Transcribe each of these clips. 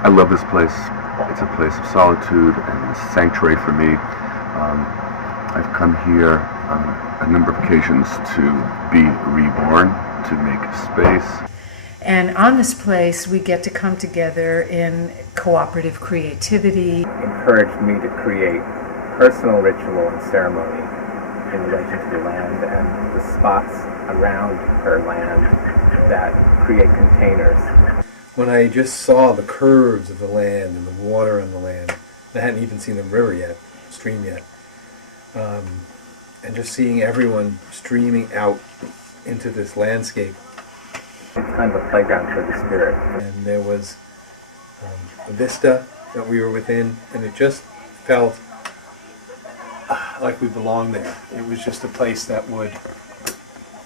I love this place. It's a place of solitude and a sanctuary for me. I've come here a number of occasions to be reborn, to make space. And on this place, we get to come together in cooperative creativity. Encouraged me to create personal ritual and ceremony in relation to the land and the spots around her land that create containers. When I just saw the curves of the land and the water on the land, I hadn't even seen the river yet, stream yet, and just seeing everyone streaming out into this landscape. It's kind of a playground for the spirit. And there was a vista that we were within, and it just felt like we belonged there. It was just a place that would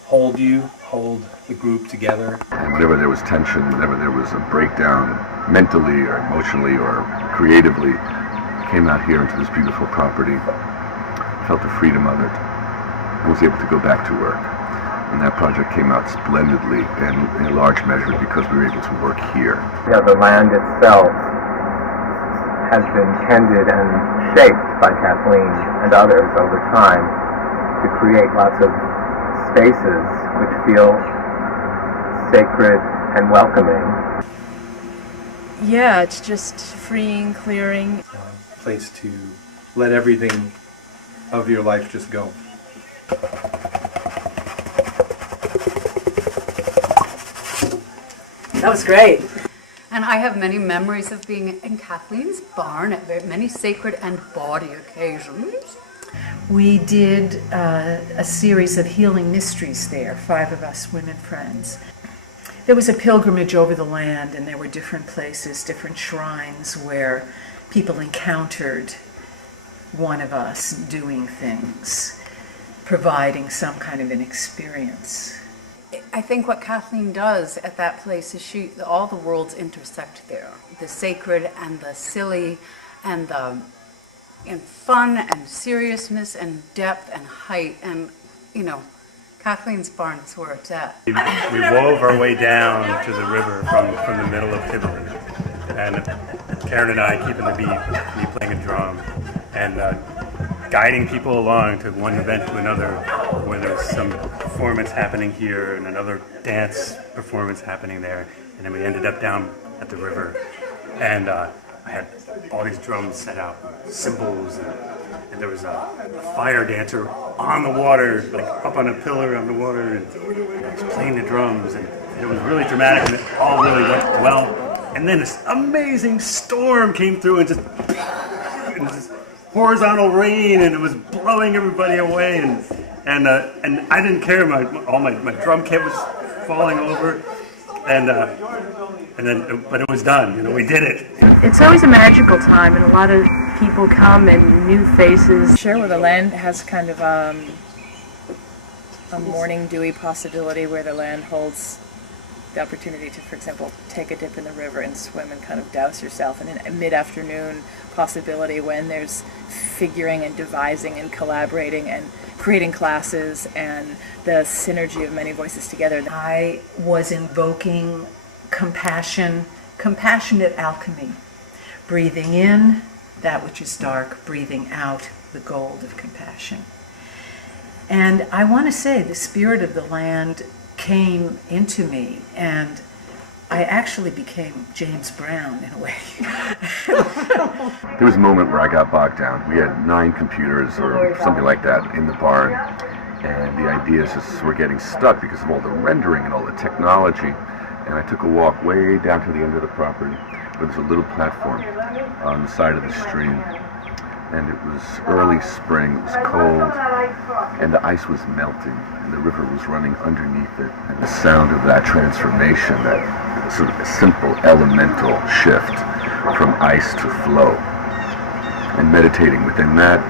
hold you, hold the group together. And whenever there was tension, whenever there was a breakdown mentally or emotionally or creatively, I came out here into this beautiful property, felt the freedom of it, and was able to go back to work. And that project came out splendidly, and in a large measure because we were able to work here. Yeah, the land itself has been tended and shaped by Kathleen and others over time to create lots of spaces which feel sacred and welcoming. Yeah, it's just freeing, clearing. A place to let everything of your life just go. That was great. And I have many memories of being in Kathleen's barn at many sacred and bawdy occasions. We did a series of healing mysteries there, 5 of us women friends. There was a pilgrimage over the land, and there were different places, different shrines where people encountered one of us doing things, providing some kind of an experience. I think what Kathleen does at that place is all the worlds intersect there. The sacred and the silly and the fun and seriousness and depth and height. And, Kathleen's barn is where it's at. We wove our way down to the river from the middle of Tivoli. And Karen and I keeping the beat, me playing a drum, and guiding people along to one event to another, where there's some performance happening here and another dance performance happening there, and then we ended up down at the river, and I had all these drums set out, cymbals, and there was a fire dancer on the water, like up on a pillar on the water, and I was playing the drums, and it was really dramatic, and it all really went well. And then this amazing storm came through and just horizontal rain, and it was blowing everybody away, and I didn't care. My drum kit was falling over, but it was done. We did it. It's always a magical time, and a lot of people come and new faces. Sure, where the land has kind of a morning dewy possibility, where the land holds the opportunity to, for example, take a dip in the river and swim and kind of douse yourself, and a mid-afternoon possibility when there's figuring and devising and collaborating and creating classes and the synergy of many voices together. I was invoking compassion, compassionate alchemy, breathing in that which is dark, breathing out the gold of compassion. And I want to say the spirit of the land came into me, and I actually became James Brown in a way. There was a moment where I got bogged down. We had 9 computers or something like that in the barn, and the ideas just were getting stuck because of all the rendering and all the technology. And I took a walk way down to the end of the property where there's a little platform on the side of the stream. And it was early spring, it was cold, and the ice was melting, and the river was running underneath it. And the sound of that transformation, that sort of a simple elemental shift from ice to flow, and meditating within that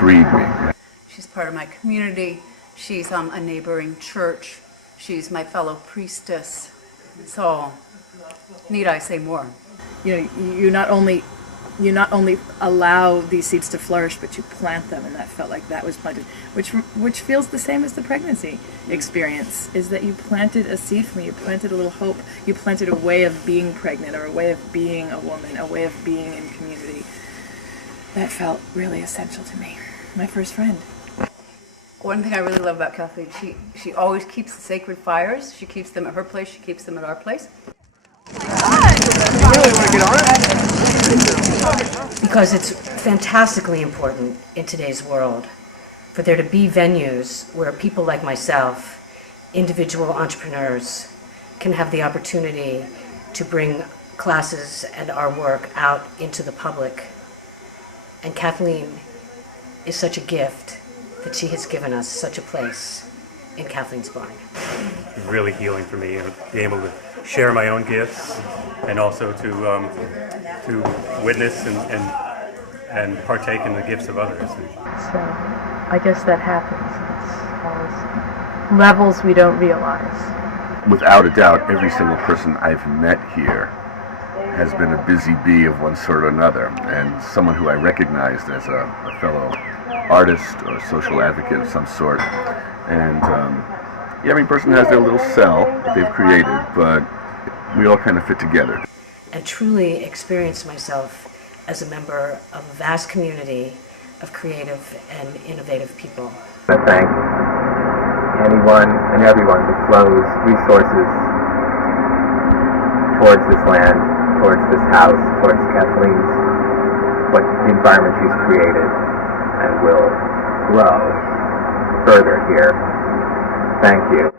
freed me. She's part of my community. She's a neighboring church. She's my fellow priestess. So, need I say more? You not only you not only allow these seeds to flourish, but you plant them, and that felt like that was planted, which feels the same as the pregnancy experience, is that you planted a seed for me, you planted a little hope, you planted a way of being pregnant, or a way of being a woman, a way of being in community. That felt really essential to me. My first friend. One thing I really love about Kathleen, she always keeps the sacred fires. She keeps them at her place, she keeps them at our place. Because it's fantastically important in today's world for there to be venues where people like myself, individual entrepreneurs, can have the opportunity to bring classes and our work out into the public. And Kathleen is such a gift that she has given us such a place in Kathleen's Barn. It's really healing for me, being able to share my own gifts and also to witness and partake in the gifts of others. So I guess that happens. It's always levels we don't realize. Without a doubt, every single person I've met here has been a busy bee of one sort or another, and someone who I recognized as a fellow artist or social advocate of some sort. And every person has their little cell that they've created, but we all kind of fit together. And truly experience myself as a member of a vast community of creative and innovative people. I thank anyone and everyone who flows resources towards this land, towards this house, towards Kathleen's, what the environment she's created, and will grow further here. Thank you.